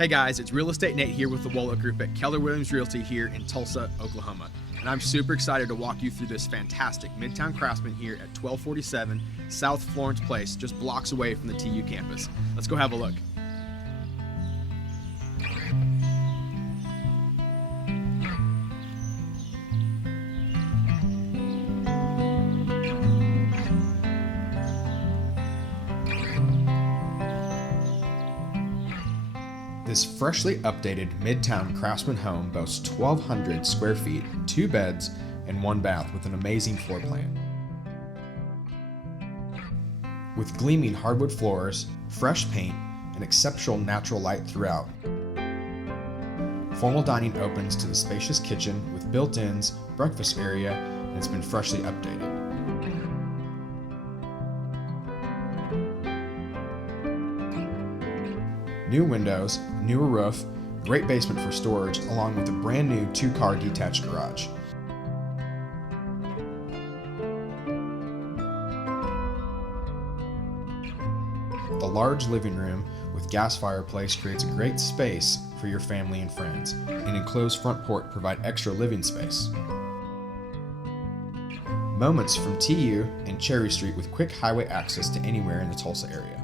Hey guys, it's Real Estate Nate here with the Wolek Group at Keller Williams Realty here in Tulsa, Oklahoma. And I'm super excited to walk you through this fantastic Midtown Craftsman here at 1247 South Florence Place, just blocks away from the TU campus. Let's go have a look. This freshly updated Midtown Craftsman home boasts 1,200 square feet, 2 beds, and 1 bath with an amazing floor plan. With gleaming hardwood floors, fresh paint, and exceptional natural light throughout. Formal dining opens to the spacious kitchen with built-ins, breakfast area, and it's been freshly updated. New windows, newer roof, great basement for storage, along with a brand new 2-car detached garage. The large living room with gas fireplace creates a great space for your family and friends. An enclosed front porch provides extra living space. Moments from TU and Cherry Street with quick highway access to anywhere in the Tulsa area.